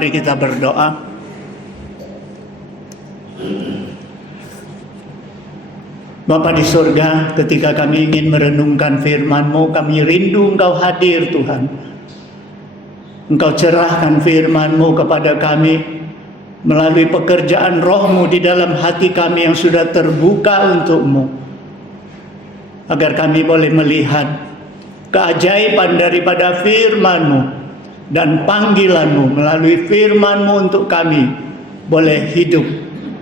Mari kita berdoa. Bapa di surga, ketika kami ingin merenungkan firman-Mu, kami rindu Engkau hadir Tuhan. Engkau cerahkan firman-Mu kepada kami melalui pekerjaan Roh-Mu di dalam hati kami yang sudah terbuka untuk-Mu, agar kami boleh melihat keajaiban daripada firman-Mu dan panggilan-Mu melalui firman-Mu untuk kami boleh hidup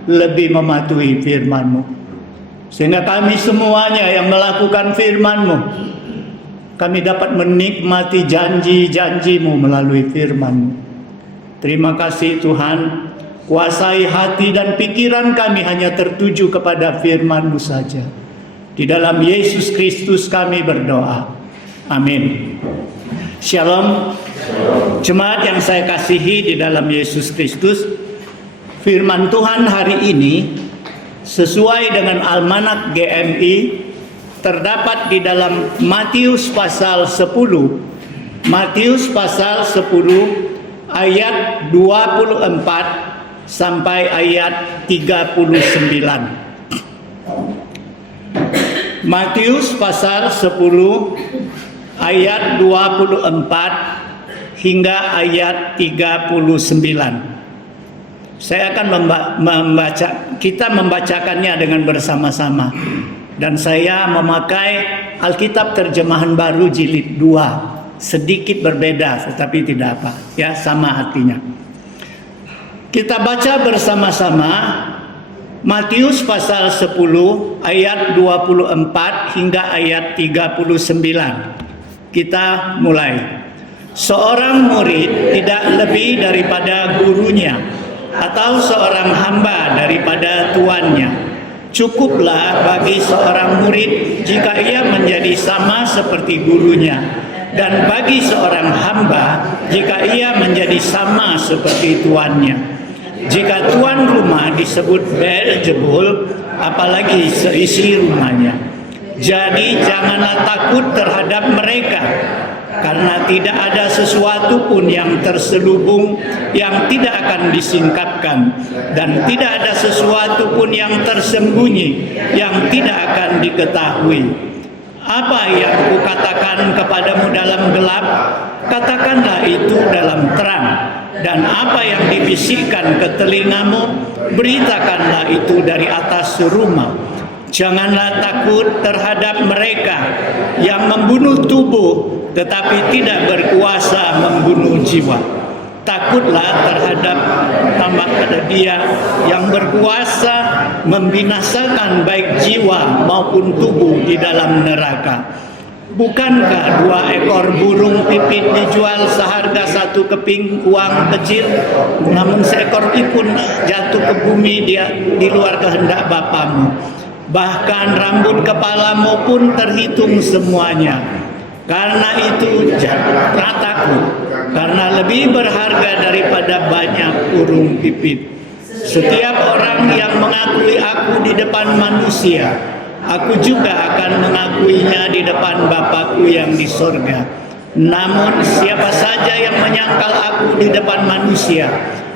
lebih mematuhi firman-Mu. Sehingga kami semuanya yang melakukan firman-Mu, kami dapat menikmati janji-janji-Mu melalui firman-Mu. Terima kasih Tuhan, kuasai hati dan pikiran kami hanya tertuju kepada firman-Mu saja. Di dalam Yesus Kristus kami berdoa. Amin. Shalom. Jemaat yang saya kasihi di dalam Yesus Kristus, firman Tuhan hari ini sesuai dengan Almanak GMI terdapat di dalam Matius pasal 10. Matius pasal 10 ayat 24 sampai ayat 39. Matius pasal 10 ayat 24 hingga ayat 39. Saya akan kita membacakannya dengan bersama-sama. Dan saya memakai Alkitab Terjemahan Baru Jilid 2. Sedikit berbeda, tetapi tidak apa. Ya, sama artinya. Kita baca bersama-sama Matius pasal 10 ayat 24 hingga ayat 39. Kita mulai. Seorang murid tidak lebih daripada gurunya, atau seorang hamba daripada tuannya. Cukuplah bagi seorang murid jika ia menjadi sama seperti gurunya, dan bagi seorang hamba jika ia menjadi sama seperti tuannya. Jika tuan rumah disebut Beelzebul, apalagi seisi rumahnya. Jadi janganlah takut terhadap mereka, karena tidak ada sesuatu pun yang terselubung yang tidak akan disingkapkan, dan tidak ada sesuatu pun yang tersembunyi yang tidak akan diketahui. Apa yang kukatakan kepadamu dalam gelap, katakanlah itu dalam terang, dan apa yang dibisikkan ke telingamu, beritakanlah itu dari atas rumah. Janganlah takut terhadap mereka yang membunuh tubuh tetapi tidak berkuasa membunuh jiwa. Takutlah terhadap Dia yang berkuasa membinasakan baik jiwa maupun tubuh di dalam neraka. Bukankah 2 ekor burung pipit dijual seharga 1 keping uang kecil, namun seekor pun jatuh ke bumi di luar kehendak Bapamu? Bahkan rambut kepalamu pun terhitung semuanya. Karena itu janganlah takut, karena lebih berharga daripada banyak burung pipit. Setiap orang yang mengakui aku di depan manusia, aku juga akan mengakuinya di depan Bapa-Ku yang di sorga. Namun siapa saja yang menyangkal aku di depan manusia,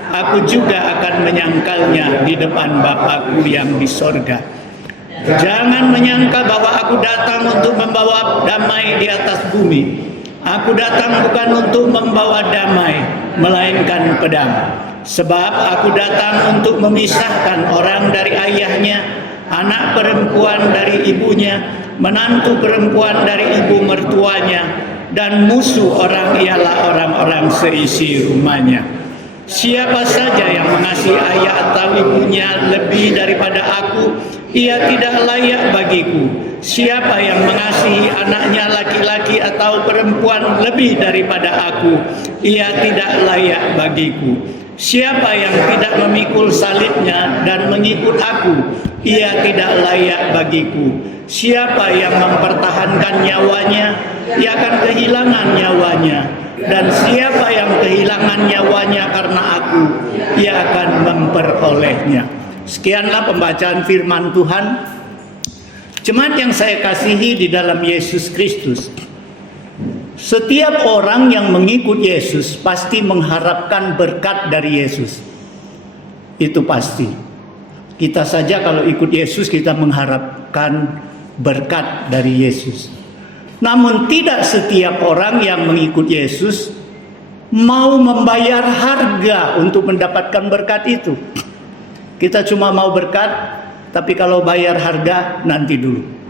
aku juga akan menyangkalnya di depan Bapa-Ku yang di sorga. Jangan menyangka bahwa aku datang untuk membawa damai di atas bumi. Aku datang bukan untuk membawa damai, melainkan pedang. Sebab aku datang untuk memisahkan orang dari ayahnya, anak perempuan dari ibunya, menantu perempuan dari ibu mertuanya, dan musuh orang ialah orang-orang seisi rumahnya. Siapa saja yang mengasihi ayah atau ibunya lebih daripada aku, ia tidak layak bagiku. Siapa yang mengasihi anaknya laki-laki atau perempuan lebih daripada aku, ia tidak layak bagiku. Siapa yang tidak memikul salibnya dan mengikut aku, ia tidak layak bagiku. Siapa yang mempertahankan nyawanya, ia akan kehilangan nyawanya. Dan siapa yang kehilangan nyawanya karena aku, ia akan memperolehnya. Sekianlah pembacaan firman Tuhan. Jemaat yang saya kasihi di dalam Yesus Kristus, Setiap orang yang mengikut Yesus pasti mengharapkan berkat dari Yesus. Itu pasti. Kita saja kalau ikut Yesus kita mengharapkan berkat dari Yesus. Namun tidak setiap orang yang mengikut Yesus mau membayar harga untuk mendapatkan berkat itu. Kita cuma mau berkat, tapi kalau bayar harga nanti dulu.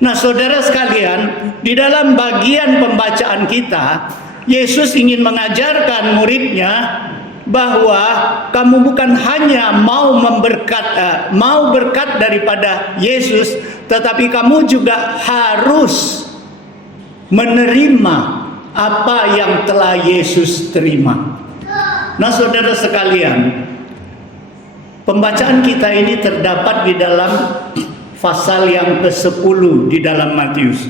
Nah, saudara sekalian, di dalam bagian pembacaan kita, Yesus ingin mengajarkan muridnya bahwa kamu bukan hanya mau berkat daripada Yesus, tetapi kamu juga harus menerima apa yang telah Yesus terima. Nah, saudara sekalian, pembacaan kita ini terdapat di dalam pasal yang ke-10 di dalam Matius.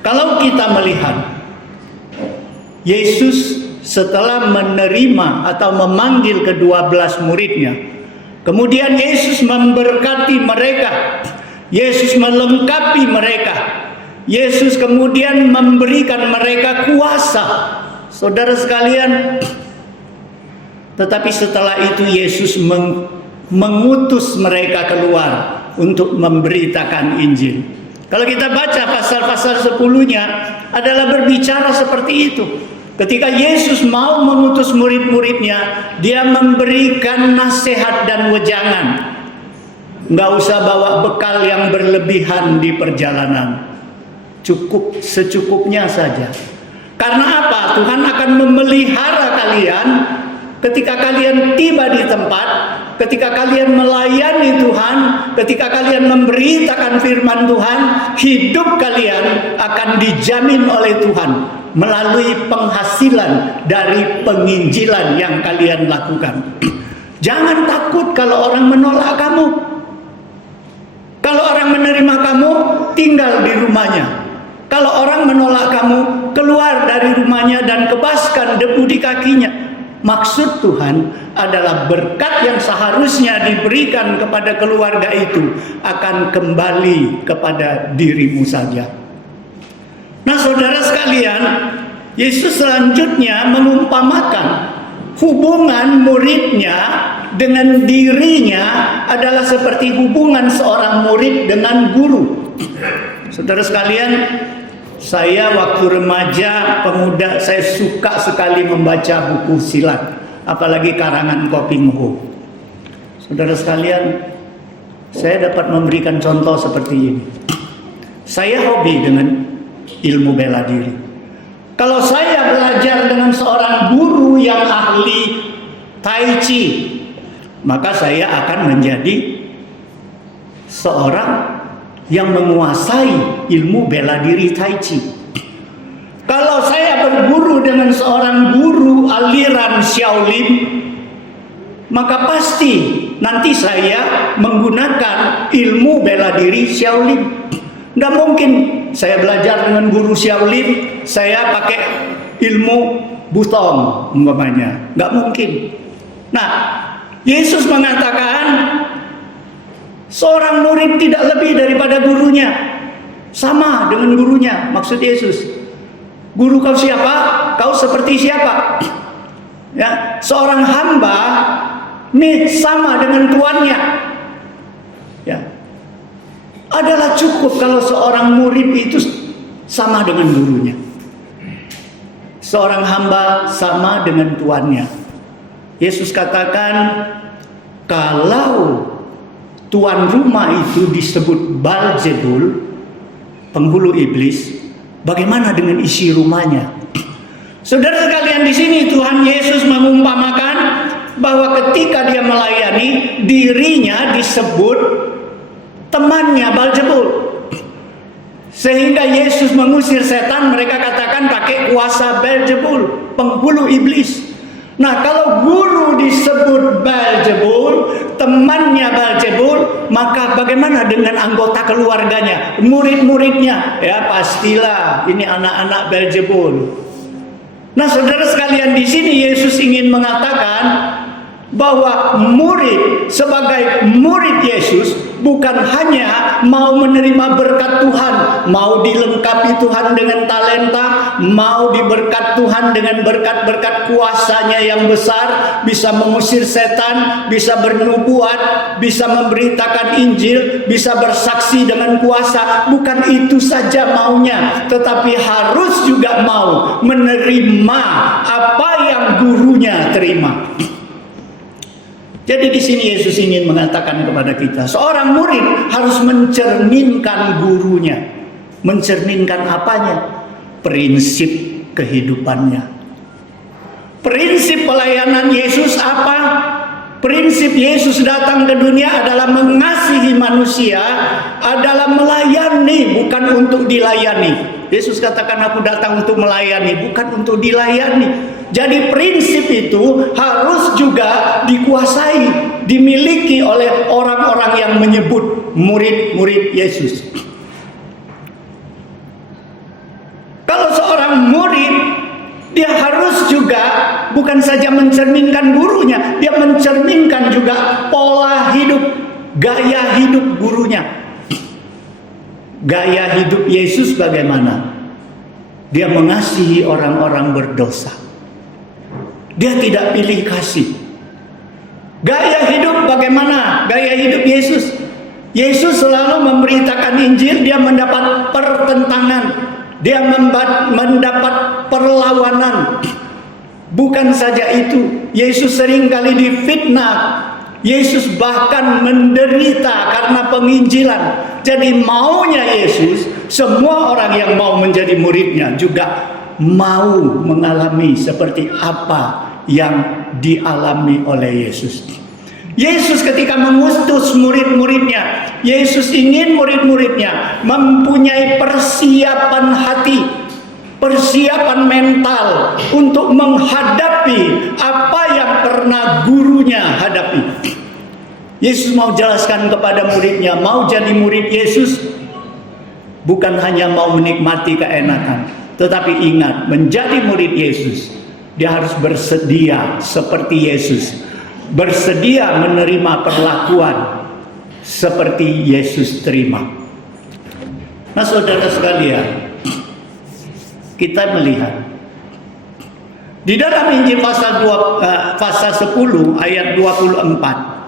Kalau kita melihat Yesus setelah menerima atau memanggil ke-12 muridnya, kemudian Yesus memberkati mereka, Yesus melengkapi mereka, Yesus kemudian memberikan mereka kuasa. Saudara sekalian, tetapi setelah itu Yesus mengutus mereka keluar untuk memberitakan Injil. Kalau kita baca pasal-pasal 10-nya adalah berbicara seperti itu. Ketika Yesus mau mengutus murid-muridnya, dia memberikan nasihat dan wejangan. Nggak usah bawa bekal yang berlebihan di perjalanan. Cukup secukupnya saja. Karena apa? Tuhan akan memelihara kalian ketika kalian tiba di tempat, ketika kalian melayani Tuhan, ketika kalian memberitakan firman Tuhan, hidup kalian akan dijamin oleh Tuhan melalui penghasilan dari penginjilan yang kalian lakukan. Jangan takut kalau orang menolak kamu. Kalau orang menerima kamu, tinggal di rumahnya. Kalau orang menolak kamu, keluar dari rumahnya dan kebaskan debu di kakinya. Maksud Tuhan adalah berkat yang seharusnya diberikan kepada keluarga itu akan kembali kepada dirimu saja. Nah, saudara sekalian, Yesus selanjutnya mengumpamakan hubungan muridnya dengan dirinya adalah seperti hubungan seorang murid dengan guru. Saudara sekalian, saya waktu remaja, pemuda, saya suka sekali membaca buku silat, apalagi karangan Koping Ho. Saudara sekalian, saya dapat memberikan contoh seperti ini. Saya hobi dengan ilmu bela diri. Kalau saya belajar dengan seorang guru yang ahli Tai Chi, maka saya akan menjadi seorang yang menguasai ilmu bela diri Tai Chi. Kalau saya berguru dengan seorang guru aliran Shaolin, maka pasti nanti saya menggunakan ilmu bela diri Shaolin. Tidak mungkin saya belajar dengan guru Shaolin, saya pakai ilmu Butong umpamanya. Nggak mungkin. Nah, Yesus mengatakan seorang murid tidak lebih daripada gurunya. Sama dengan gurunya, maksud Yesus. Guru kau siapa? Kau seperti siapa? Ya, seorang hamba ini sama dengan tuannya. Ya. Adalah cukup kalau seorang murid itu sama dengan gurunya. Seorang hamba sama dengan tuannya. Yesus katakan, kalau tuan rumah itu disebut Beelzebul, penghulu iblis, bagaimana dengan isi rumahnya? Saudara sekalian, di sini Tuhan Yesus mengumpamakan bahwa ketika dia melayani, dirinya disebut temannya Beelzebul. Sehingga Yesus mengusir setan, mereka katakan pakai kuasa Beelzebul, penghulu iblis. Nah, kalau guru disebut Beelzebul, temannya Beelzebul, maka bagaimana dengan anggota keluarganya, murid-muridnya? Ya, pastilah ini anak-anak Beelzebul. Nah, saudara sekalian, di sini Yesus ingin mengatakan bahwa murid sebagai murid Yesus bukan hanya mau menerima berkat Tuhan, mau dilengkapi Tuhan dengan talenta, mau diberkat Tuhan dengan berkat-berkat kuasanya yang besar, bisa mengusir setan, bisa bernubuat, bisa memberitakan Injil, bisa bersaksi dengan kuasa. Bukan itu saja maunya, tetapi harus juga mau menerima apa yang gurunya terima. Jadi di sini Yesus ingin mengatakan kepada kita, seorang murid harus mencerminkan gurunya. Mencerminkan apanya? Prinsip kehidupannya. Prinsip pelayanan Yesus apa? Prinsip Yesus datang ke dunia adalah mengasihi manusia, adalah melayani, bukan untuk dilayani. Yesus katakan, aku datang untuk melayani, bukan untuk dilayani. Jadi prinsip itu harus juga dikuasai, dimiliki oleh orang-orang yang menyebut murid-murid Yesus. Kalau seorang murid, dia harus juga bukan saja mencerminkan gurunya, dia mencerminkan juga pola hidup, gaya hidup gurunya. Gaya hidup Yesus bagaimana? Dia mengasihi orang-orang berdosa. Dia tidak pilih kasih. Gaya hidup bagaimana? Gaya hidup Yesus. Yesus selalu memberitakan Injil, dia mendapat pertentangan, dia mendapat perlawanan. Bukan saja itu, Yesus seringkali difitnah. Yesus bahkan menderita karena penginjilan. Jadi maunya Yesus, semua orang yang mau menjadi muridnya juga mau mengalami seperti apa yang dialami oleh Yesus. Yesus ketika mengutus murid-muridnya, Yesus ingin murid-muridnya mempunyai persiapan hati, persiapan mental untuk menghadapi apa yang pernah gurunya hadapi. Yesus mau jelaskan kepada muridnya, mau jadi murid Yesus bukan hanya mau menikmati keenakan, tetapi ingat, menjadi murid Yesus, dia harus bersedia seperti Yesus, bersedia menerima perlakuan seperti Yesus terima. Nah, saudara sekalian, kita melihat di dalam Injil pasal 10 ayat 24.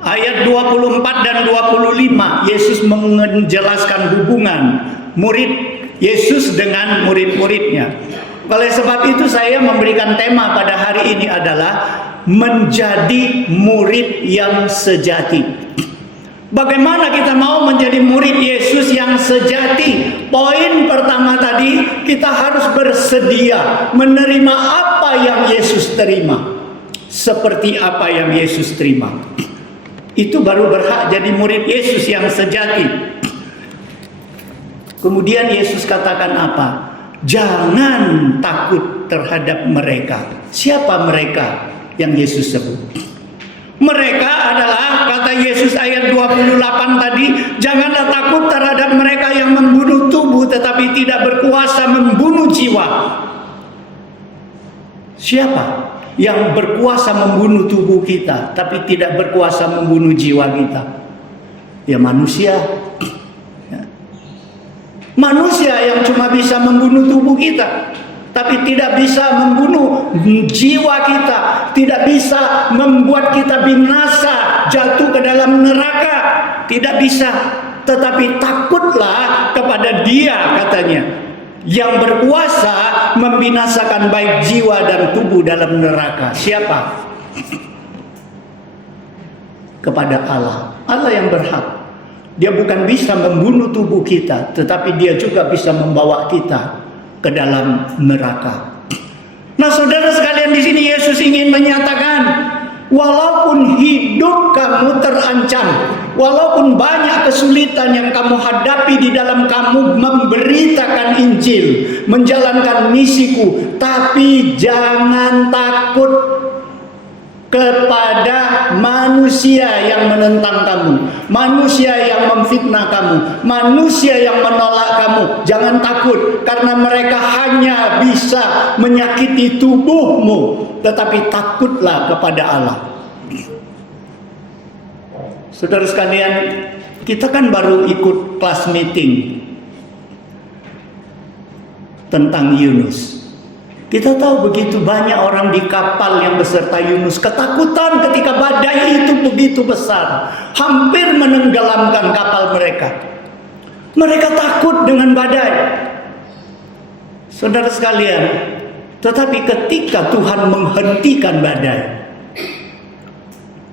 Ayat 24 dan 25 Yesus menjelaskan hubungan murid Yesus dengan murid-muridnya. Oleh sebab itu saya memberikan tema pada hari ini adalah menjadi murid yang sejati. Bagaimana kita mau menjadi murid Yesus yang sejati? Poin pertama tadi, kita harus bersedia menerima apa yang Yesus terima. Seperti apa yang Yesus terima. Itu baru berhak jadi murid Yesus yang sejati. Kemudian Yesus katakan apa? Jangan takut terhadap mereka. Siapa mereka yang Yesus sebut? Mereka adalah, kata Yesus ayat 28 tadi, janganlah takut terhadap mereka yang membunuh tubuh tetapi tidak berkuasa membunuh jiwa. Siapa yang berkuasa membunuh tubuh kita tapi tidak berkuasa membunuh jiwa kita? Ya manusia. Manusia yang cuma bisa membunuh tubuh kita tapi tidak bisa membunuh jiwa kita, tidak bisa membuat kita binasa, jatuh ke dalam neraka, tidak bisa. Tetapi takutlah kepada Dia, katanya, yang berkuasa membinasakan baik jiwa dan tubuh dalam neraka. Siapa? Kepada Allah. Allah yang berhak. Dia bukan bisa membunuh tubuh kita, tetapi Dia juga bisa membawa kita ke dalam neraka. Nah, saudara sekalian, di sini Yesus ingin menyatakan, walaupun hidup kamu terancam, walaupun banyak kesulitan yang kamu hadapi di dalam kamu memberitakan Injil, menjalankan misiku, tapi jangan takut. kepada manusia yang menentang kamu, manusia yang memfitnah kamu, manusia yang menolak kamu. Jangan takut, karena mereka hanya bisa menyakiti tubuhmu, tetapi takutlah kepada Allah. Saudara sekalian, kita kan baru ikut kelas meeting tentang Yunus. Kita tahu begitu banyak orang di kapal yang beserta Yunus ketakutan ketika badai itu begitu besar, hampir menenggelamkan kapal mereka. Mereka takut dengan badai. Saudara sekalian, tetapi ketika Tuhan menghentikan badai,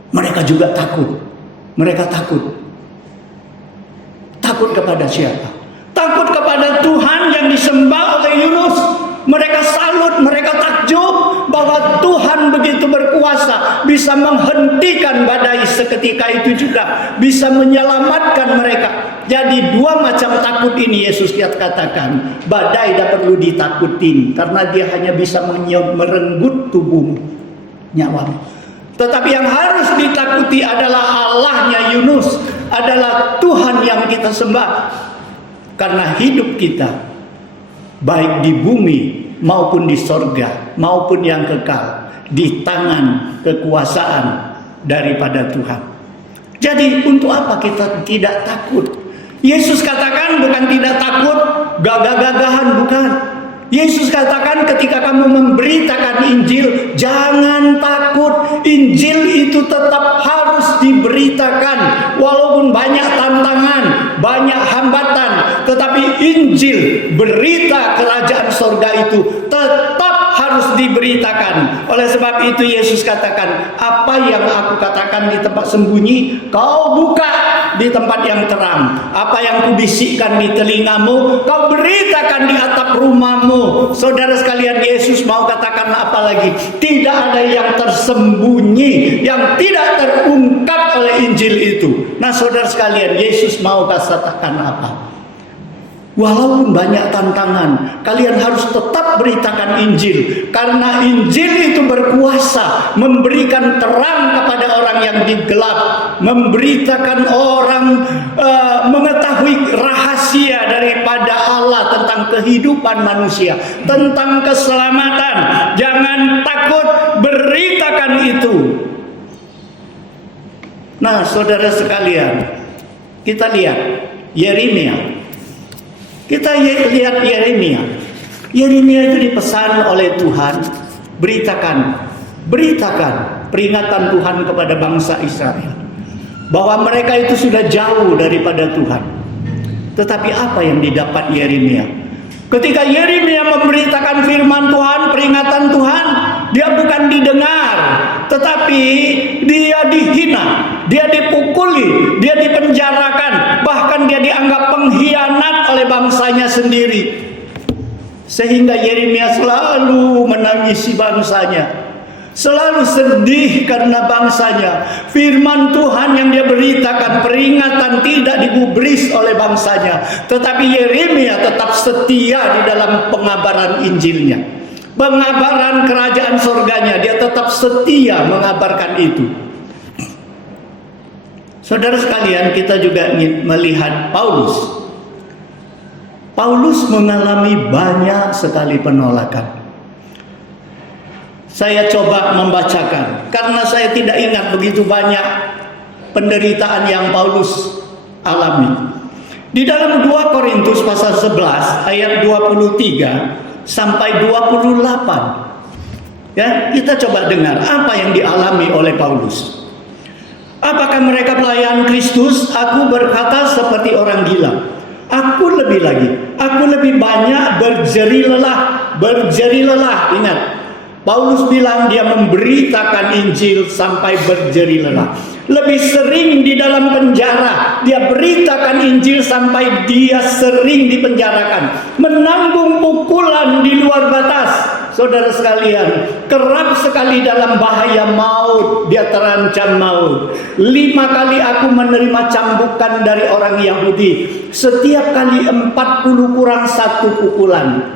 mereka juga takut. Mereka takut. Takut kepada siapa? Takut kepada Tuhan yang disembah oleh Yunus. Mereka salut, mereka takjub bahwa Tuhan begitu berkuasa, bisa menghentikan badai seketika itu juga, bisa menyelamatkan mereka. Jadi dua macam takut ini Yesus katakan, badai tidak perlu ditakutin karena dia hanya bisa merenggut tubuhmu, nyawamu. Tetapi yang harus ditakuti adalah Allahnya Yunus, adalah Tuhan yang kita sembah. Karena hidup kita, baik di bumi maupun di sorga, maupun yang kekal, di tangan kekuasaan daripada Tuhan. Jadi untuk apa kita tidak takut? Yesus katakan bukan tidak takut, gagah-gagahan, bukan. Yesus katakan ketika kamu memberitakan Injil, jangan takut. Injil itu tetap harus diberitakan, walaupun banyak tantangan, banyak hambatan, tetapi Injil, berita kerajaan sorga itu tetap harus diberitakan. Oleh sebab itu Yesus katakan, apa yang aku katakan di tempat sembunyi, kau buka di tempat yang terang. Apa yang kubisikkan di telingamu, kau beritakan di atap rumahmu. Saudara sekalian, Yesus mau katakan apa lagi? Tidak ada yang tersembunyi, yang tidak terungkap oleh Injil itu. Nah saudara sekalian, Yesus mau katakan apa? Walaupun banyak tantangan, kalian harus tetap beritakan Injil. Karena Injil itu berkuasa memberikan terang kepada orang yang digelap, memberitakan orang mengetahui rahasia daripada Allah tentang kehidupan manusia, tentang keselamatan. Jangan takut, beritakan itu. Nah saudara sekalian, kita lihat Yeremia. Kita lihat Yeremia. Yeremia itu dipesan oleh Tuhan, beritakan peringatan Tuhan kepada bangsa Israel, bahwa mereka itu sudah jauh daripada Tuhan. Tetapi apa yang didapat Yeremia? Ketika Yeremia memberitakan firman Tuhan, peringatan Tuhan, dia bukan didengar, tetapi dia dihina, dia dipukuli, dia dipenjarakan, bahkan dia dianggap pengkhianat oleh bangsanya sendiri. Sehingga Yeremia selalu menangisi bangsanya, selalu sedih karena bangsanya. Firman Tuhan yang dia beritakan, peringatan, tidak digubris oleh bangsanya. Tetapi Yeremia tetap setia di dalam pengabaran Injilnya, pengabaran kerajaan sorganya. Dia tetap setia mengabarkan itu. Saudara sekalian, kita juga ingin melihat Paulus. Paulus mengalami banyak sekali penolakan. Saya coba membacakan, karena saya tidak ingat begitu banyak penderitaan yang Paulus alami. Di dalam 2 Korintus pasal 11 ayat 23 sampai 28. Ya, kita coba dengar apa yang dialami oleh Paulus. Apakah mereka pelayan Kristus? Aku berkata seperti orang gila. Aku lebih lagi, aku lebih banyak berjeri lelah. Ingat, Paulus bilang dia memberitakan Injil sampai berjeri lelah. Lebih sering di dalam penjara, dia beritakan Injil sampai dia sering dipenjarakan. Menanggung pukulan di luar batas. Saudara sekalian, kerap sekali dalam bahaya maut, dia terancam maut. 5 kali aku menerima cambukan dari orang Yahudi. Setiap kali 40 kurang 1 pukulan.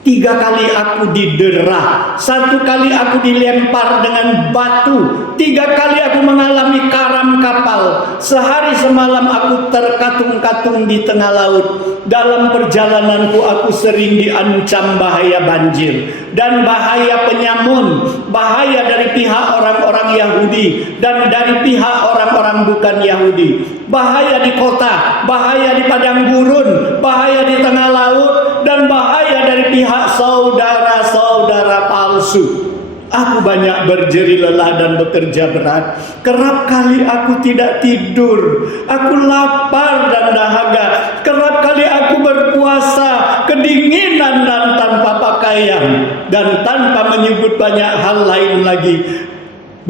3 kali aku didera, 1 kali aku dilempar dengan batu, 3 kali aku mengalami karam kapal, sehari semalam aku terkatung-katung di tengah laut. Dalam perjalananku aku sering diancam bahaya banjir dan bahaya penyamun, bahaya dari pihak orang-orang Yahudi dan dari pihak orang-orang bukan Yahudi, bahaya di kota, bahaya di padang gurun, bahaya di tengah laut, dan bahaya dari pihak saudara-saudara palsu. Aku banyak berjeri lelah dan bekerja berat. Kerap kali aku tidak tidur. Aku lapar dan dahaga. Kerap kali aku berpuasa, kedinginan dan tanpa pakaian, dan tanpa menyebut banyak hal lain lagi.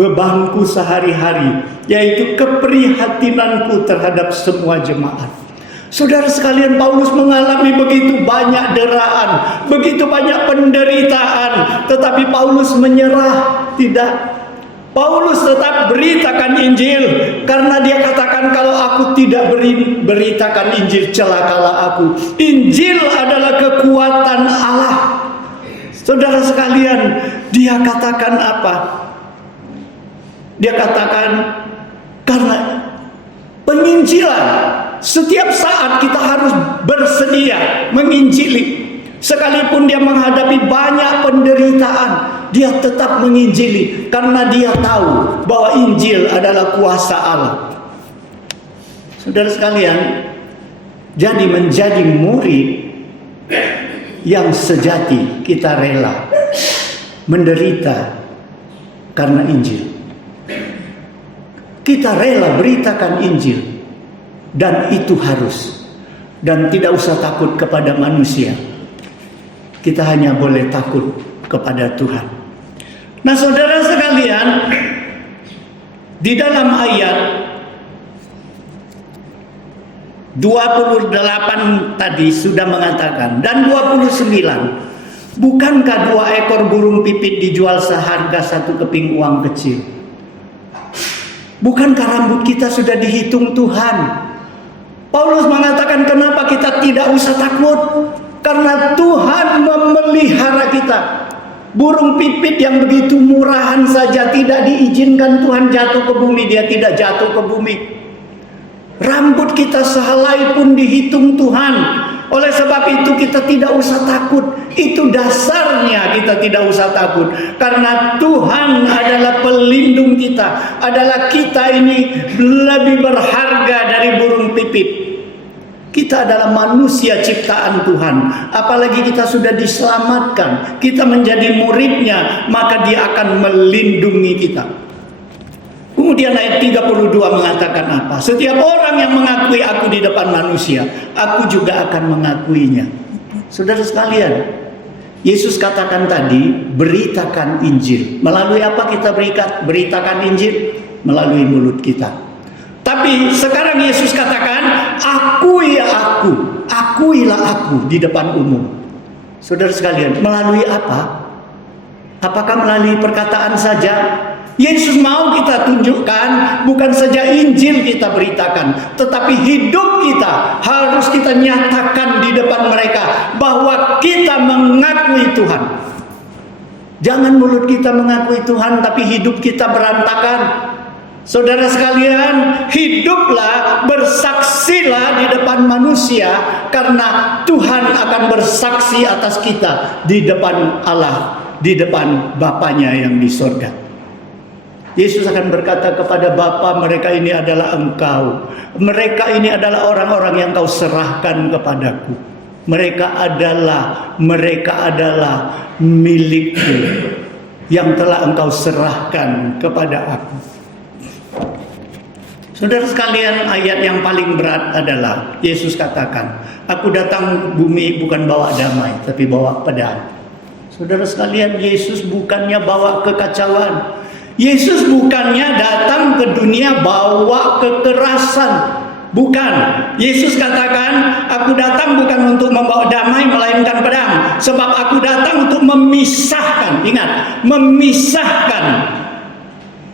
Bebanku sehari-hari, yaitu keprihatinanku terhadap semua jemaat. Saudara sekalian, Paulus mengalami begitu banyak deraan, begitu banyak penderitaan, tetapi Paulus menyerah tidak. Paulus tetap beritakan Injil, karena dia katakan, kalau aku tidak beritakan Injil, celakalah aku. Injil adalah kekuatan Allah. Saudara sekalian, dia katakan apa? Dia katakan, karena penginjilan, setiap saat kita harus bersedia menginjili. Sekalipun dia menghadapi banyak penderitaan, dia tetap menginjili, karena dia tahu bahwa Injil adalah kuasa Allah. Saudara sekalian, jadi menjadi murid yang sejati, kita rela menderita karena Injil. Kita rela beritakan Injil, dan itu harus, dan tidak usah takut kepada manusia. Kita hanya boleh takut kepada Tuhan. Nah, saudara sekalian, di dalam ayat 28 tadi sudah mengatakan, dan 29, bukankah 2 ekor burung pipit dijual seharga 1 keping uang kecil? Bukankah rambut kita sudah dihitung Tuhan? Paulus mengatakan, kenapa kita tidak usah takut? Karena Tuhan memelihara kita. Burung pipit yang begitu murahan saja tidak diizinkan Tuhan jatuh ke bumi, dia tidak jatuh ke bumi. Rambut kita sehelai pun dihitung Tuhan. Oleh sebab itu kita tidak usah takut. Itu dasarnya kita tidak usah takut. Karena Tuhan adalah pelindung kita. Adalah kita ini lebih berharga dari burung pipit. Kita adalah manusia ciptaan Tuhan. Apalagi kita sudah diselamatkan, kita menjadi muridnya, maka dia akan melindungi kita. Kemudian ayat 32 mengatakan apa? Setiap orang yang mengakui aku di depan manusia, aku juga akan mengakuinya. Saudara sekalian, Yesus katakan tadi, beritakan Injil. Melalui apa kita beritakan Injil? Melalui mulut kita. Tapi sekarang Yesus katakan, akuilah aku di depan umum. Saudara sekalian, melalui apa? Apakah melalui perkataan saja? Yesus mau kita tunjukkan, bukan saja Injil kita beritakan, tetapi hidup kita harus kita nyatakan di depan mereka bahwa kita mengakui Tuhan. Jangan mulut kita mengakui Tuhan, tapi hidup kita berantakan. Saudara sekalian, hiduplah, bersaksilah di depan manusia, karena Tuhan akan bersaksi atas kita di depan Allah, di depan Bapanya yang di sorga. Yesus akan berkata kepada Bapa, mereka ini adalah engkau. Mereka ini adalah orang-orang yang kau serahkan kepadaku. Mereka adalah milikku yang telah engkau serahkan kepada aku. Saudara sekalian, ayat yang paling berat adalah Yesus katakan, aku datang bumi bukan bawa damai, tapi bawa pedang. Saudara sekalian, Yesus bukannya bawa kekacauan. Yesus bukannya datang ke dunia bawa kekerasan. Bukan. Yesus katakan, aku datang bukan untuk membawa damai, melainkan pedang. Sebab aku datang untuk memisahkan. Ingat, memisahkan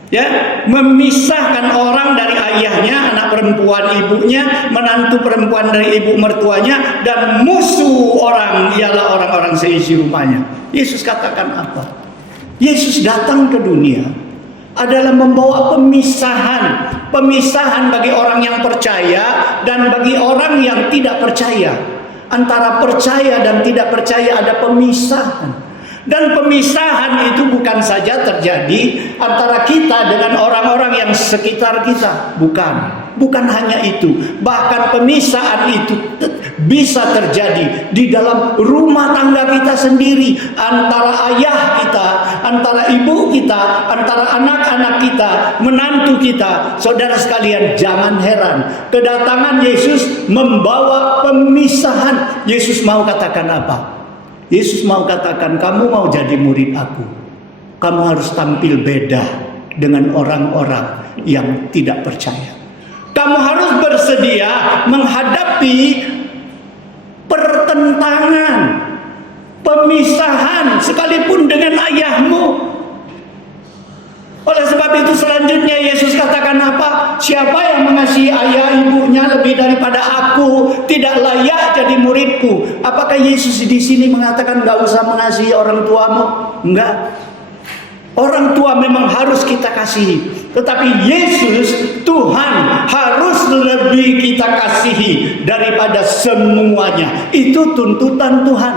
Ya, memisahkan orang dari ayahnya, anak perempuan ibunya, menantu perempuan dari ibu mertuanya, dan musuh orang ialah orang-orang seisi rumahnya. Yesus katakan apa? Yesus datang ke dunia adalah membawa pemisahan, pemisahan bagi orang yang percaya dan bagi orang yang tidak percaya. Antara percaya dan tidak percaya ada pemisahan. Dan pemisahan itu bukan saja terjadi antara kita dengan orang-orang yang sekitar kita. Bukan hanya itu. Bahkan pemisahan itu bisa terjadi di dalam rumah tangga kita sendiri. Antara ayah kita, antara ibu kita, antara anak-anak kita, menantu kita. Saudara sekalian, jangan heran. Kedatangan Yesus membawa pemisahan. Yesus mau katakan apa? Yesus mau katakan, kamu mau jadi murid aku, kamu harus tampil beda dengan orang-orang yang tidak percaya. Kamu harus bersedia menghadapi pertentangan, pemisahan, sekalipun dengan ayahmu. Oleh sebab itu selanjutnya Yesus katakan apa? Siapa yang mengasihi ayah ibunya lebih daripada aku tidak layak jadi muridku. Apakah Yesus di sini mengatakan gak usah mengasihi orang tuamu? Enggak. Orang tua memang harus kita kasihi. Tetapi Yesus, Tuhan, harus lebih kita kasihi daripada semuanya. Itu tuntutan Tuhan.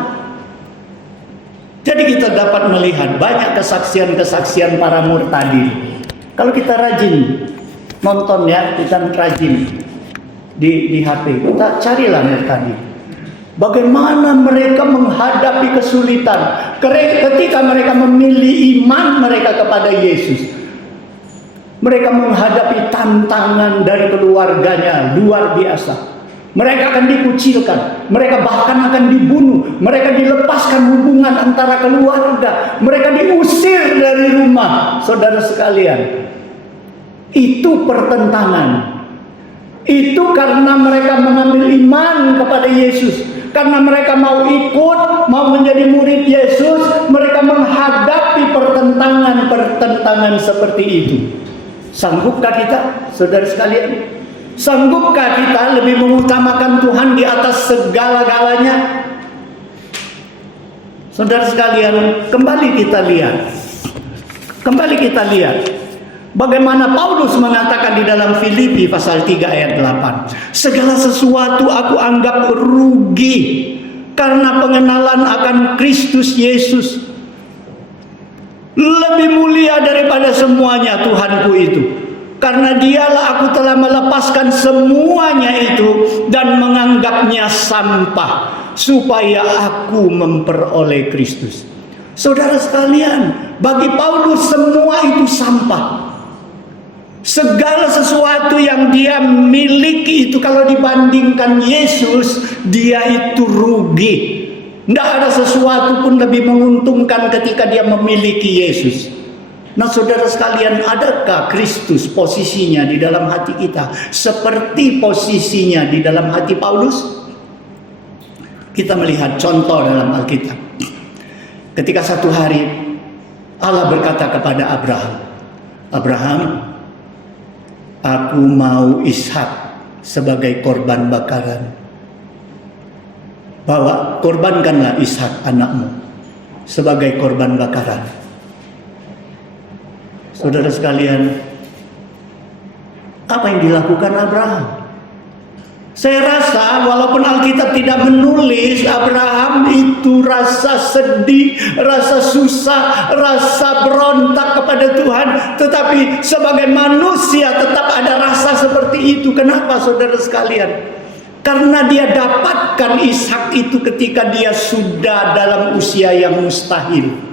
Jadi kita dapat melihat banyak kesaksian-kesaksian para murtadin. Kalau kita rajin nonton ya, kita rajin di HP, kita carilah murtadin. Bagaimana mereka menghadapi kesulitan ketika mereka memilih iman mereka kepada Yesus. Mereka menghadapi tantangan dari keluarganya luar biasa. Mereka akan dikucilkan, mereka bahkan akan dibunuh, mereka dilepaskan hubungan antara keluarga, mereka diusir dari rumah. Saudara sekalian, itu pertentangan. Itu karena mereka mengambil iman kepada Yesus, karena mereka mau ikut, mau menjadi murid Yesus. Mereka menghadapi pertentangan seperti itu. Sanggupkah kita, saudara sekalian? Sanggupkah kita lebih mengutamakan Tuhan di atas segala-galanya? Saudara sekalian, kembali kita lihat bagaimana Paulus mengatakan di dalam Filipi pasal 3 ayat 8. Segala sesuatu aku anggap rugi karena pengenalan akan Kristus Yesus. Lebih mulia daripada semuanya Tuhanku itu. Karena dialah aku telah melepaskan semuanya itu dan menganggapnya sampah supaya aku memperoleh Kristus. Saudara sekalian, bagi Paulus semua itu sampah. Segala sesuatu yang dia miliki itu kalau dibandingkan Yesus, dia itu rugi. Tidak ada sesuatu pun lebih menguntungkan ketika dia memiliki Yesus. Nah saudara sekalian, adakah Kristus posisinya di dalam hati kita seperti posisinya di dalam hati Paulus? Kita melihat contoh dalam Alkitab. Ketika satu hari Allah berkata kepada Abraham, Abraham, aku mau Ishak sebagai korban bakaran. Korbankanlah Ishak anakmu sebagai korban bakaran. Saudara sekalian, apa yang dilakukan Abraham? Saya rasa walaupun Alkitab tidak menulis, Abraham itu rasa sedih, rasa susah, rasa berontak kepada Tuhan. Tetapi sebagai manusia tetap ada rasa seperti itu. Kenapa saudara sekalian? Karena dia dapatkan Ishak itu ketika dia sudah dalam usia yang mustahil.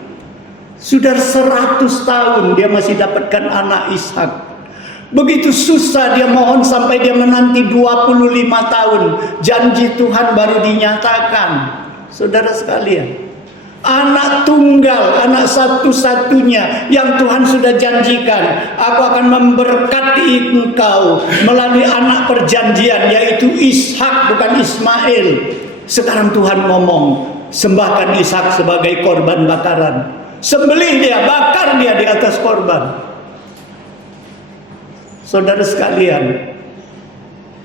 Sudah 100 tahun dia masih dapatkan anak Ishak. Begitu susah dia mohon sampai dia menanti 25 tahun. Janji Tuhan baru dinyatakan. Saudara sekalian, anak tunggal, anak satu-satunya yang Tuhan sudah janjikan. Aku akan memberkati engkau melalui anak perjanjian, yaitu Ishak, bukan Ismail. Sekarang Tuhan ngomong, sembahkan Ishak sebagai korban bakaran. Sembelih dia, bakar dia di atas korban. Saudara sekalian,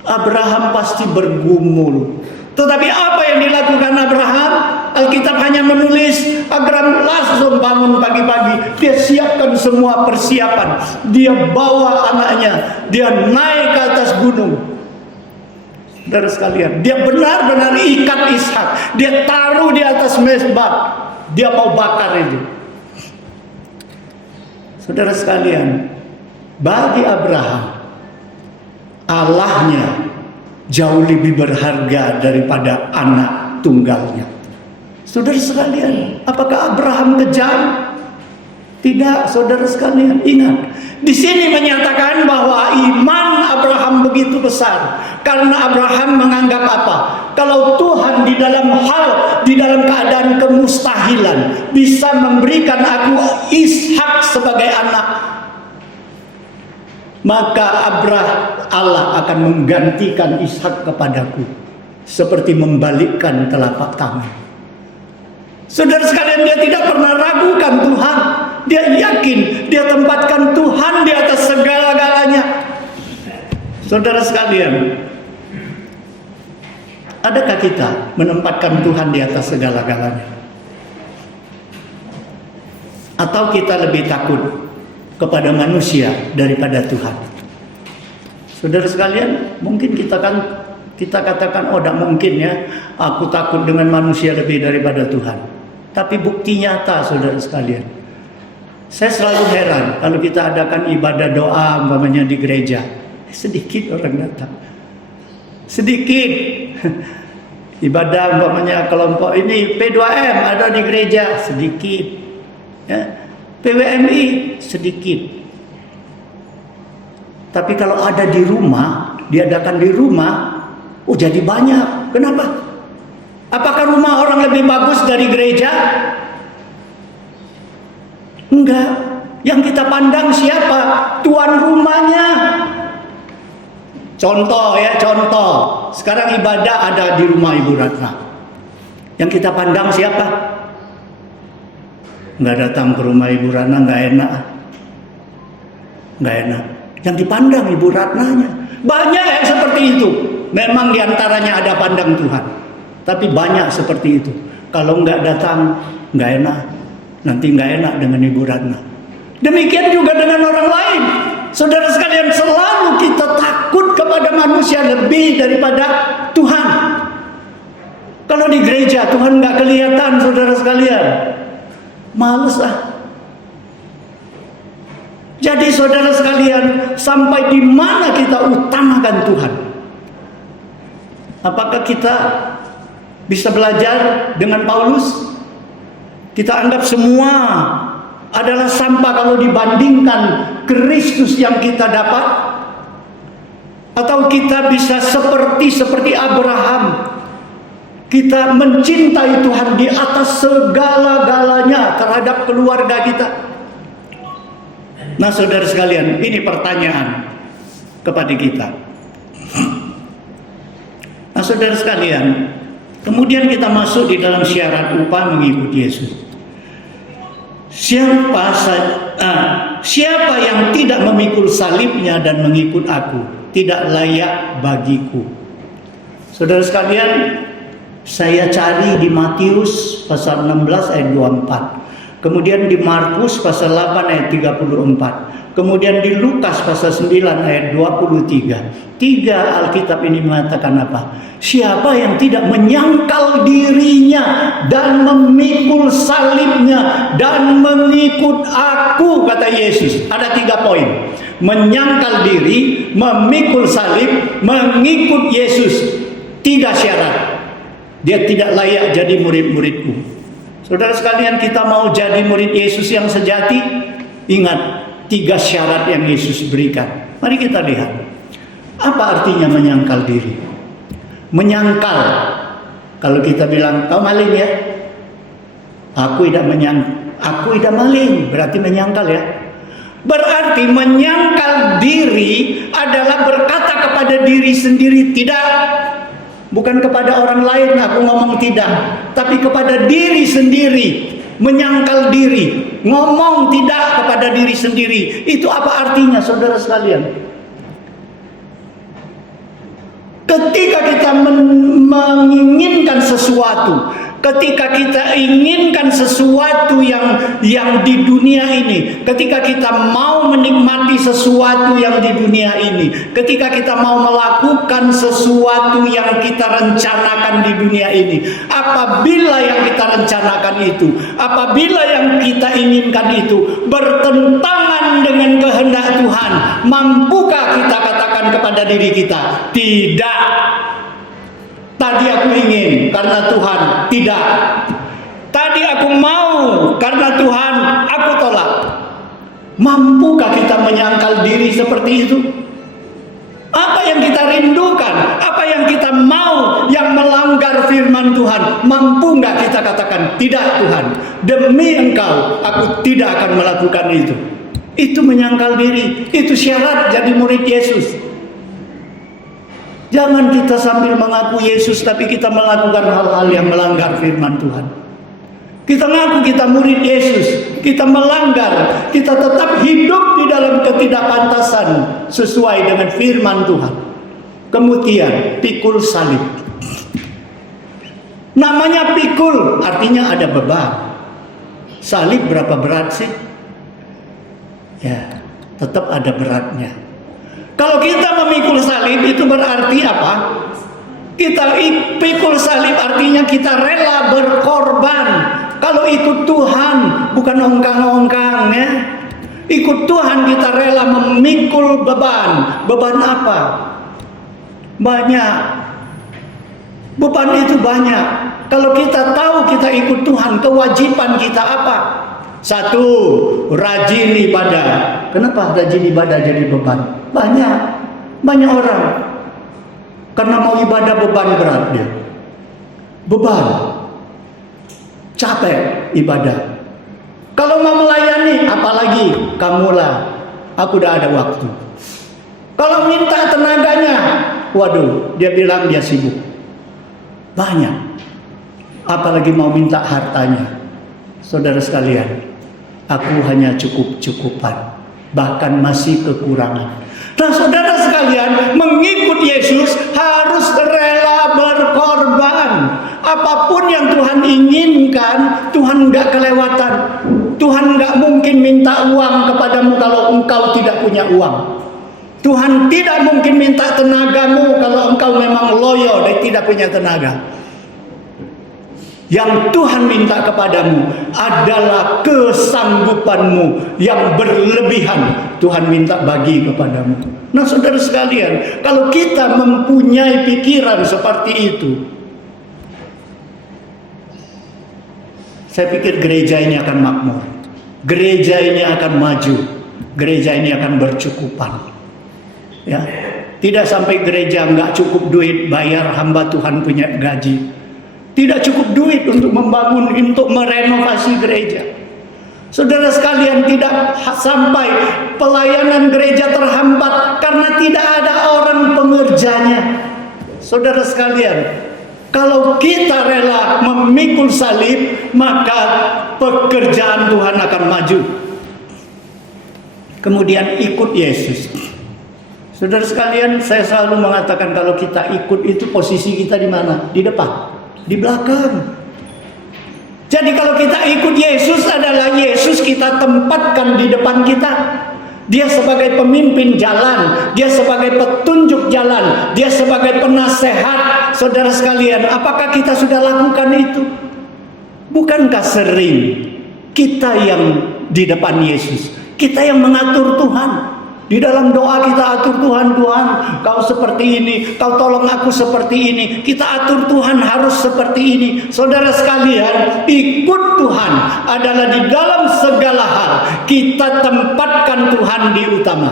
Abraham pasti bergumul. Tetapi apa yang dilakukan Abraham? Alkitab hanya menulis Abraham langsung bangun pagi-pagi. Dia siapkan semua persiapan. Dia bawa anaknya. Dia naik ke atas gunung. Saudara sekalian, dia benar-benar ikat Ishak. Dia taruh di atas mezbah. Dia mau bakar itu. Saudara sekalian, bagi Abraham, Allahnya jauh lebih berharga daripada anak tunggalnya. Saudara sekalian, apakah Abraham kejam? Tidak, saudara sekalian. Ingat, di sini menyatakan bahwa iman Abraham begitu besar. Karena Abraham menganggap apa? Kalau Tuhan di dalam keadaan kemustahilan bisa memberikan aku Ishak sebagai anak, maka Allah akan menggantikan Ishak kepadaku seperti membalikkan telapak tangan. Saudara sekalian, dia tidak pernah ragukan Tuhan. Dia yakin, dia tempatkan Tuhan di atas segala-galanya. Saudara sekalian, adakah kita menempatkan Tuhan di atas segala-galanya? Atau kita lebih takut kepada manusia daripada Tuhan? Saudara sekalian, mungkin kita katakan, oh tidak mungkin ya, aku takut dengan manusia lebih daripada Tuhan. Tapi bukti nyata, saudara sekalian, saya selalu heran kalau kita adakan ibadah doa umpamanya di gereja, sedikit orang datang, sedikit. Ibadah umpamanya kelompok ini P2M ada di gereja, sedikit ya. PWMI sedikit. Tapi kalau ada di rumah, diadakan di rumah, oh jadi banyak. Kenapa? Apakah rumah orang lebih bagus dari gereja? Enggak. Yang kita pandang siapa? Tuan rumahnya. Contoh ya, contoh. Sekarang ibadah ada di rumah Ibu Ratna. Yang kita pandang siapa? Nggak datang ke rumah Ibu Ratna, nggak enak. Nggak enak. Yang dipandang Ibu Ratnanya. Banyak yang seperti itu. Memang diantaranya ada pandang Tuhan. Tapi banyak seperti itu. Kalau nggak datang, nggak enak. Nanti nggak enak dengan Ibu Ratna. Demikian juga dengan orang lain. Saudara sekalian, selalu kita takut kepada manusia lebih daripada Tuhan. Kalau di gereja Tuhan nggak kelihatan, saudara sekalian, males ah. Jadi saudara sekalian, sampai di mana kita utamakan Tuhan? Apakah kita bisa belajar dengan Paulus? Kita anggap semua adalah sampah kalau dibandingkan Kristus yang kita dapat? Atau kita bisa seperti Abraham, kita mencintai Tuhan di atas segala-galanya terhadap keluarga kita? Nah saudara sekalian, ini pertanyaan kepada kita. Nah saudara sekalian, kemudian kita masuk di dalam syarat upah mengikuti Yesus. Siapa yang tidak memikul salibnya dan mengikut aku, tidak layak bagiku. Saudara sekalian, saya cari di Matius pasal 16 ayat 24. Kemudian di Markus pasal 8 ayat 34. Kemudian di Lukas pasal 9 ayat 23. Tiga Alkitab ini mengatakan apa? Siapa yang tidak menyangkal dirinya dan memikul salibnya dan mengikut aku, kata Yesus. Ada 3 poin. Menyangkal diri, memikul salib, mengikut Yesus. 3 syarat. Dia tidak layak jadi murid-muridku. Saudara sekalian, kita mau jadi murid Yesus yang sejati, ingat 3 syarat yang Yesus berikan. Mari kita lihat. Apa artinya menyangkal diri? Menyangkal. Kalau kita bilang, kau maling ya? Aku tidak maling, berarti menyangkal ya. Berarti menyangkal diri adalah berkata kepada diri sendiri tidak. Bukan kepada orang lain aku ngomong tidak, tapi kepada diri sendiri. Menyangkal diri, ngomong tidak kepada diri sendiri. Itu apa artinya, saudara sekalian? Ketika kita menginginkan sesuatu, ketika kita inginkan sesuatu yang di dunia ini, ketika kita mau menikmati sesuatu yang di dunia ini, ketika kita mau melakukan sesuatu yang kita rencanakan di dunia ini, apabila yang kita rencanakan itu, apabila yang kita inginkan itu bertentangan dengan kehendak Tuhan, mampukah kita katakan kepada diri kita, tidak. Tadi aku ingin karena Tuhan, tidak. Tadi aku mau karena Tuhan, aku tolak. Mampukah kita menyangkal diri seperti itu? Apa yang kita rindukan, apa yang kita mau yang melanggar firman Tuhan, mampu nggak kita katakan, tidak Tuhan, demi Engkau aku tidak akan melakukan itu. Itu menyangkal diri, itu syarat jadi murid Yesus. Jangan kita sambil mengaku Yesus tapi kita melakukan hal-hal yang melanggar firman Tuhan. Kita ngaku kita murid Yesus, kita melanggar, kita tetap hidup di dalam ketidakpantasan sesuai dengan firman Tuhan. Kemudian pikul salib. Namanya pikul artinya ada beban. Salib berapa berat sih? Ya, tetap ada beratnya. Kalau kita memikul salib itu berarti apa? Kita pikul salib artinya kita rela berkorban. Kalau ikut Tuhan bukan ongkang-ongkang ya. Ikut Tuhan kita rela memikul beban. Beban apa? Banyak. Beban itu banyak. Kalau kita tahu kita ikut Tuhan, kewajiban kita apa? Satu, rajin ibadah. Kenapa rajin ibadah jadi beban? Banyak orang karena mau ibadah beban berat dia. Beban. Capek ibadah. Kalau mau melayani, apalagi kamulah. Aku udah ada waktu. Kalau minta tenaganya, waduh, dia bilang dia sibuk. Banyak. Apalagi mau minta hartanya. Saudara sekalian, aku hanya cukup-cukupan, bahkan masih kekurangan. Nah saudara sekalian, mengikut Yesus harus rela berkorban. Apapun yang Tuhan inginkan, Tuhan nggak kelewatan. Tuhan nggak mungkin minta uang kepadamu kalau engkau tidak punya uang. Tuhan tidak mungkin minta tenagamu kalau engkau memang loyo dan tidak punya tenaga. Yang Tuhan minta kepadamu adalah kesanggupanmu yang berlebihan. Tuhan minta bagi kepadamu. Nah saudara sekalian, kalau kita mempunyai pikiran seperti itu, saya pikir gereja ini akan makmur. Gereja ini akan maju. Gereja ini akan bercukupan. Ya, tidak sampai gereja nggak cukup duit bayar hamba Tuhan punya gaji. Tidak cukup duit untuk membangun, untuk merenovasi gereja. Saudara sekalian, tidak sampai pelayanan gereja terhambat karena tidak ada orang pengerjanya. Saudara sekalian, kalau kita rela memikul salib, maka pekerjaan Tuhan akan maju. Kemudian ikut Yesus. Saudara sekalian, saya selalu mengatakan kalau kita ikut itu posisi kita di mana? Di depan. Di belakang. Jadi kalau kita ikut Yesus adalah Yesus kita tempatkan di depan kita. Dia sebagai pemimpin jalan, dia sebagai petunjuk jalan, dia sebagai penasehat. Saudara sekalian, apakah kita sudah lakukan itu? Bukankah sering kita yang di depan Yesus, kita yang mengatur Tuhan? Di dalam doa kita atur Tuhan, Tuhan kau seperti ini, kau tolong aku seperti ini. Kita atur Tuhan harus seperti ini. Saudara sekalian, ikut Tuhan adalah di dalam segala hal kita tempatkan Tuhan di utama.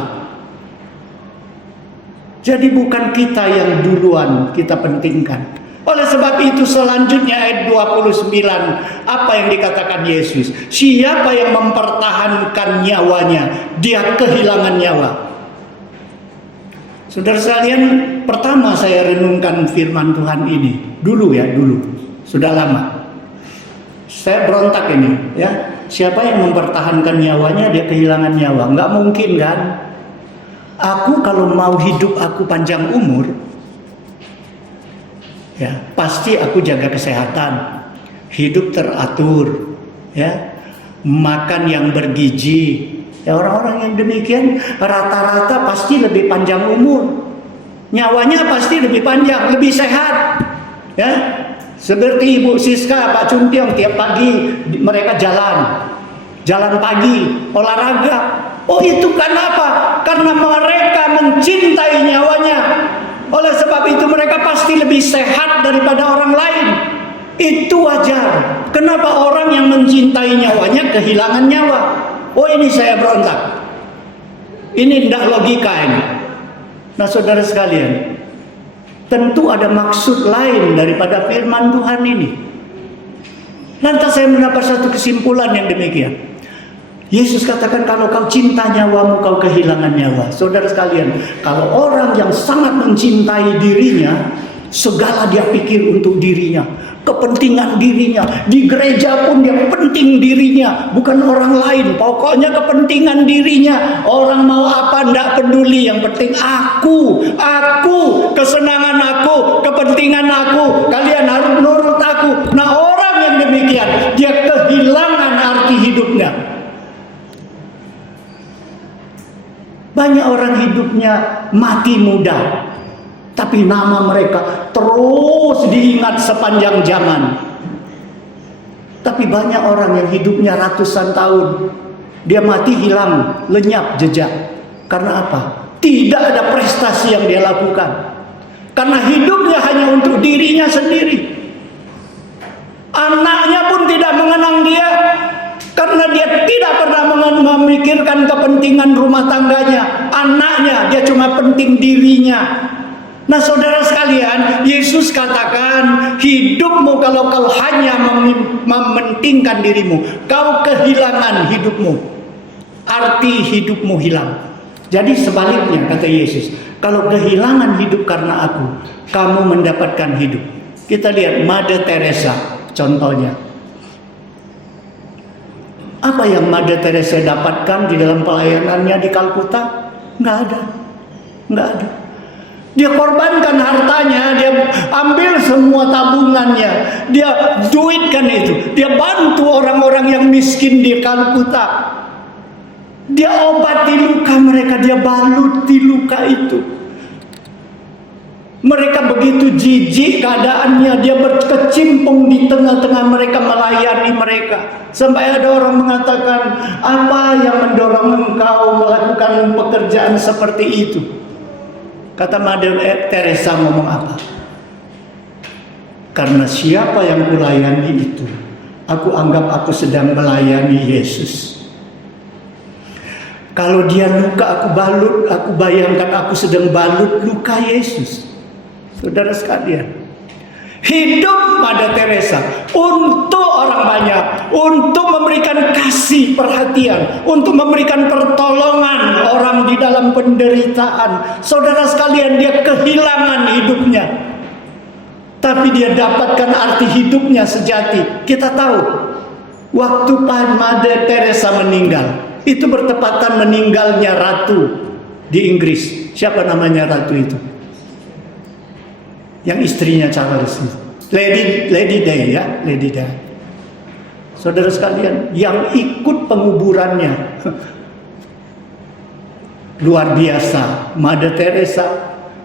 Jadi bukan kita yang duluan kita pentingkan. Oleh sebab itu selanjutnya ayat 29, apa yang dikatakan Yesus? Siapa yang mempertahankan nyawanya, dia kehilangan nyawa. Saudara sekalian, pertama saya renungkan firman Tuhan ini. Dulu, sudah lama. Saya berontak ini, ya. Siapa yang mempertahankan nyawanya, dia kehilangan nyawa. Nggak mungkin kan? Aku kalau mau hidup aku panjang umur, Ya, pasti aku jaga kesehatan, hidup teratur, ya, makan yang bergizi. Ya, orang-orang yang demikian rata-rata pasti lebih panjang umur, nyawanya pasti lebih panjang, lebih sehat. Ya, seperti Ibu Siska, Pak Cuntiong, tiap pagi mereka jalan pagi, olahraga. Oh, itu karena apa? Karena mereka mencintai nyawanya. Oleh sebab itu mereka pasti lebih sehat daripada orang lain. Itu wajar. Kenapa orang yang mencintai nyawanya kehilangan nyawa? Oh, ini saya berontak. Ini tidak logika ini. Nah, saudara sekalian, tentu ada maksud lain daripada firman Tuhan ini. Lantas saya mendapat satu kesimpulan yang demikian. Yesus katakan, kalau kau cinta nyawamu, kau kehilangan nyawa. Saudara sekalian, kalau orang yang sangat mencintai dirinya, segala dia pikir untuk dirinya, kepentingan dirinya. Di gereja pun dia penting dirinya, bukan orang lain. Pokoknya kepentingan dirinya. Orang mau apa tidak peduli, yang penting aku, kesenangan aku, kepentingan aku. Kalian harus nurut aku. Nah, orang yang demikian, dia kehilangan arti hidupnya. Banyak orang hidupnya mati muda, tapi nama mereka terus diingat sepanjang zaman. Tapi banyak orang yang hidupnya ratusan tahun, dia mati hilang, lenyap jejak. Karena apa? Tidak ada prestasi yang dia lakukan. Karena hidupnya hanya untuk dirinya sendiri. Anaknya pun tidak mengenang dia, karena dia tidak pernah memikirkan kepentingan rumah tangganya, anaknya, dia cuma penting dirinya. Nah, saudara sekalian, Yesus katakan, hidupmu kalau kau hanya mementingkan dirimu, kau kehilangan hidupmu. Arti hidupmu hilang. Jadi sebaliknya, kata Yesus, kalau kehilangan hidup karena aku, kamu mendapatkan hidup. Kita lihat Mother Teresa, contohnya. Apa yang Mother Teresa dapatkan di dalam pelayanannya di Kalkuta? Nggak ada. Dia korbankan hartanya, dia ambil semua tabungannya, dia duitkan itu, dia bantu orang-orang yang miskin di Kalkuta. Dia obati luka mereka, dia baluti luka itu. Mereka begitu jijik keadaannya, dia berkecimpung di tengah-tengah mereka, melayani mereka. Sampai ada orang mengatakan, apa yang mendorong engkau melakukan pekerjaan seperti itu? Kata Mother Teresa ngomong apa? Karena siapa yang kulayani itu, aku anggap aku sedang melayani Yesus. Kalau dia luka aku balut, aku bayangkan aku sedang balut luka Yesus. Saudara sekalian, hidup Mother Teresa untuk orang banyak, untuk memberikan kasih perhatian, untuk memberikan pertolongan orang di dalam penderitaan. Saudara sekalian, dia kehilangan hidupnya, tapi dia dapatkan arti hidupnya sejati. Kita tahu, waktu Mother Teresa meninggal, itu bertepatan meninggalnya ratu di Inggris. Siapa namanya ratu itu? Yang istrinya Charles, Lady Day, ya, Lady Day. Saudara sekalian, yang ikut penguburannya luar biasa. Mother Teresa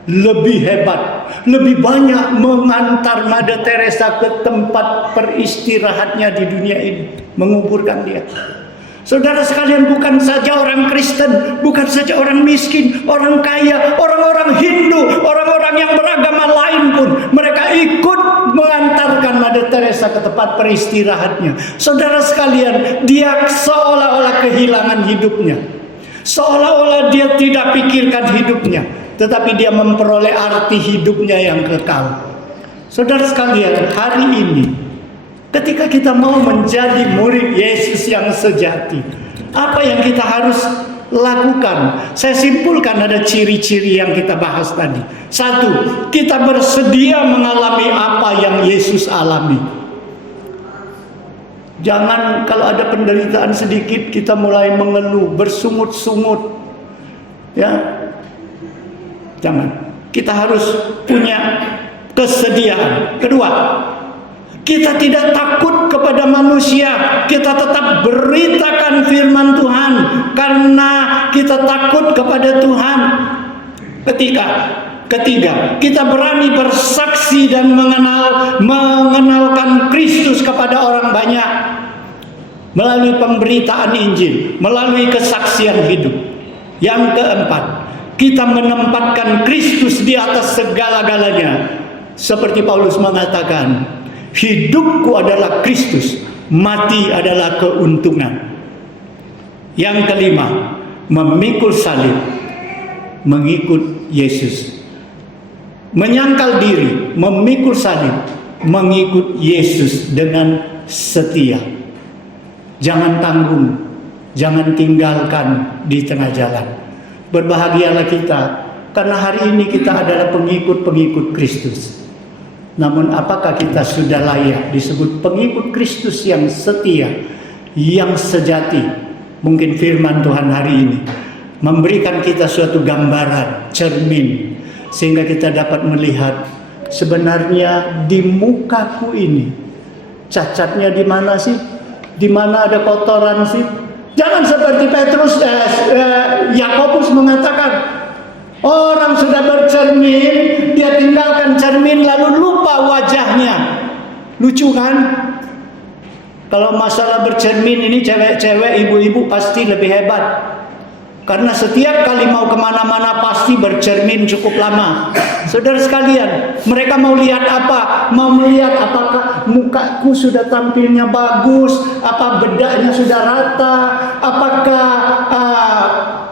lebih hebat, lebih banyak mengantar Mother Teresa ke tempat peristirahatnya di dunia ini, menguburkan dia. Saudara sekalian, bukan saja orang Kristen, bukan saja orang miskin, orang kaya, orang-orang Hindu, orang-orang yang beragama lain pun, mereka ikut mengantarkan Mother Teresa ke tempat peristirahatnya. Saudara sekalian, dia seolah-olah kehilangan hidupnya, seolah-olah dia tidak pikirkan hidupnya, tetapi dia memperoleh arti hidupnya yang kekal. Saudara sekalian, hari ini ketika kita mau menjadi murid Yesus yang sejati, apa yang kita harus lakukan? Saya simpulkan ada ciri-ciri yang kita bahas tadi. Satu, kita bersedia mengalami apa yang Yesus alami. Jangan kalau ada penderitaan sedikit kita mulai mengeluh, bersungut-sungut. Ya, jangan. Kita harus punya kesediaan. Kedua, kita tidak takut kepada manusia. Kita tetap beritakan firman Tuhan karena kita takut kepada Tuhan. Ketiga, kita berani bersaksi dan mengenalkan Kristus kepada orang banyak melalui pemberitaan Injil, melalui kesaksian hidup. Yang keempat, kita menempatkan Kristus di atas segala-galanya. Seperti Paulus mengatakan, hidupku adalah Kristus, mati adalah keuntungan. Yang kelima, memikul salib, mengikut Yesus. Menyangkal diri, memikul salib, mengikut Yesus dengan setia. Jangan tanggung, jangan tinggalkan di tengah jalan. Berbahagialah kita, karena hari ini kita adalah pengikut-pengikut Kristus. Namun apakah kita sudah layak disebut pengikut Kristus yang setia, yang sejati? Mungkin firman Tuhan hari ini memberikan kita suatu gambaran, cermin, sehingga kita dapat melihat sebenarnya di mukaku ini cacatnya di mana sih? Di mana ada kotoran sih? Jangan seperti Yakobus mengatakan, orang sudah bercermin, dia tinggalkan cermin lalu lupa wajahnya. Lucu kan? Kalau masalah bercermin ini cewek-cewek, ibu-ibu pasti lebih hebat. Karena setiap kali mau kemana-mana pasti bercermin cukup lama. Saudara sekalian, mereka mau lihat apa? Mau melihat apakah mukaku sudah tampilnya bagus, apa bedaknya sudah rata, apakah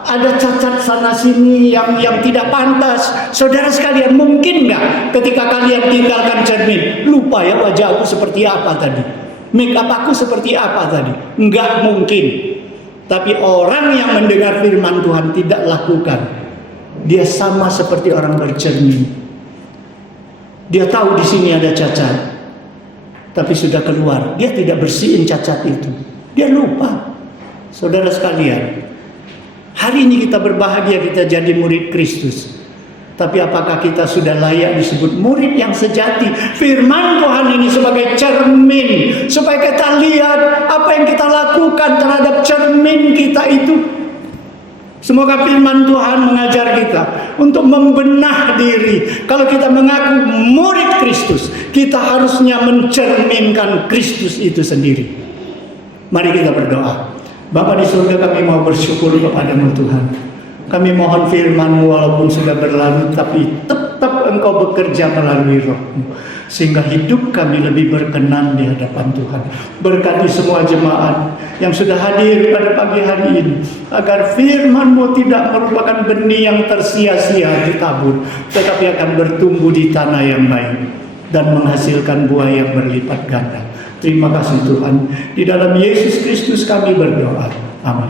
ada cacat sana sini yang tidak pantas. Saudara sekalian, mungkin nggak ketika kalian tinggalkan cermin, lupa ya wajahku seperti apa tadi, make up aku seperti apa tadi? Nggak mungkin. Tapi orang yang mendengar firman Tuhan tidak lakukan, dia sama seperti orang bercermin. Dia tahu di sini ada cacat, tapi sudah keluar, dia tidak bersihin cacat itu, dia lupa. Saudara sekalian, hari ini kita berbahagia, kita jadi murid Kristus. Tapi apakah kita sudah layak disebut murid yang sejati? Firman Tuhan ini sebagai cermin, supaya kita lihat apa yang kita lakukan terhadap cermin kita itu. Semoga firman Tuhan mengajar kita untuk membenah diri. Kalau kita mengaku murid Kristus, kita harusnya mencerminkan Kristus itu sendiri. Mari kita berdoa. Bapa di surga, kami mau bersyukur kepadamu Tuhan. Kami mohon firman-Mu walaupun sudah berlalu, tapi tetap Engkau bekerja melalui Roh-Mu, sehingga hidup kami lebih berkenan di hadapan Tuhan. Berkati semua jemaat yang sudah hadir pada pagi hari ini, agar firman-Mu tidak merupakan benih yang tersia-sia ditabur, tetapi akan bertumbuh di tanah yang baik dan menghasilkan buah yang berlipat ganda. Terima kasih Tuhan. Di dalam Yesus Kristus kami berdoa. Amin.